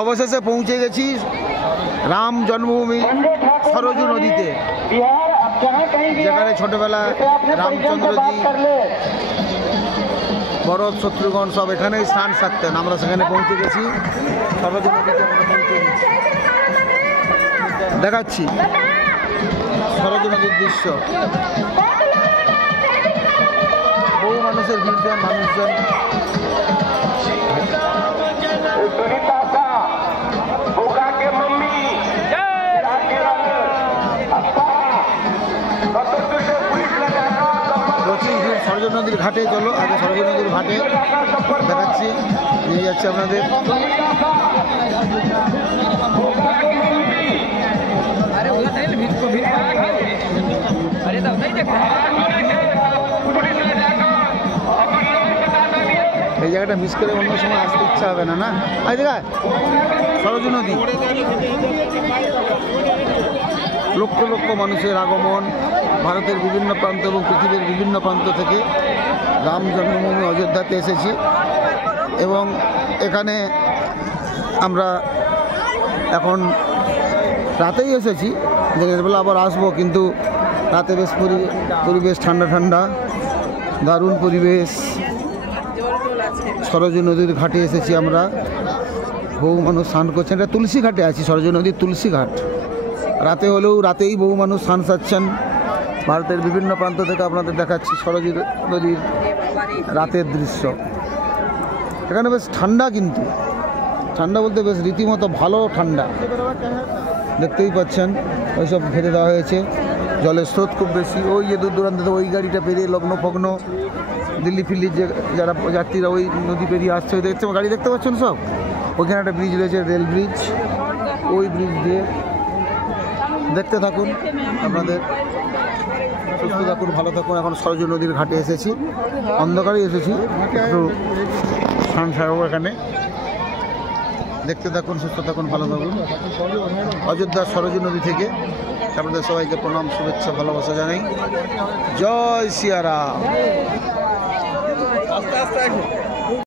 অবশেষে পৌঁছে গেছি রাম জন্মভূমি সরজু নদীতে, যেখানে ছোটবেলা রামচন্দ্রজি, ভরত, শত্রুঘ্ন সব এখানেই স্নান সারতেন। আমরা সেখানে পৌঁছে গেছি, সরজু নদীতে আমরা পৌঁছে গেছি। দেখাচ্ছি সরজু নদীর দৃশ্য। বহু মানুষের ভিড়, মানুষজন সরজু নদীর ঘাটে। চলো আগে সরজু নদীর ঘাটে দেখাচ্ছি, নিয়ে যাচ্ছে আপনাদের। এই জায়গাটা মিস করে অন্য সময় আসতে ইচ্ছা হবে না, না? আই দেখা সরজু নদী, লক্ষ লক্ষ মানুষের আগমন ভারতের বিভিন্ন প্রান্ত এবং পৃথিবীর বিভিন্ন প্রান্ত থেকে। রাম জন্মভূমি অযোধ্যাতে এসেছি এবং এখানে আমরা এখন রাতেই এসেছি, দিনের বেলা আবার আসবো, কিন্তু রাতে বেশ পরিবেশ ঠান্ডা ঠান্ডা, দারুণ পরিবেশ। সরজু নদীর ঘাটে এসেছি আমরা, বহু মানুষ স্নান করছেন। এটা তুলসী ঘাটে আছি, সরজু নদীর তুলসী ঘাট। রাতে হলেও রাতেই বহু মানুষ স্নান সারছেন ভারতের বিভিন্ন প্রান্ত থেকে। আপনাদের দেখাচ্ছি সরজু নদীর রাতের দৃশ্য। এখানে বেশ ঠান্ডা, কিন্তু ঠান্ডা বলতে বেশ রীতিমতো ভালো ঠান্ডা। দেখতেই পাচ্ছেন ওইসব ঘিরে দেওয়া হয়েছে, জলের স্রোত খুব বেশি। ওই যে দূর দূরান্ত থেকে ওই গাড়িটা পেরিয়ে লগ্ন ফগ্ন দিল্লি ফিল্লির যে যারা যাত্রীরা ওই নদী পেরিয়ে আসছে, ওই দেখতে গাড়ি দেখতে পাচ্ছেন সব। ওইখানে একটা ব্রিজ রয়েছে, রেল ব্রিজ। ওই ব্রিজ দিয়ে দেখতে থাকুন, আপনাদের সুস্থ থাকুন, ভালো থাকুন। এখন সরজু নদীর ঘাটে এসেছি, অন্ধকারে এসেছি, একটু স্নান সারবো এখানে। দেখতে থাকুন, সুস্থ থাকুন, ভালো থাকুন। অযোধ্যার সরজু নদী থেকে আপনাদের সবাইকে প্রণাম, শুভেচ্ছা, ভালোবাসা জানাই। জয় সিয়া রাম।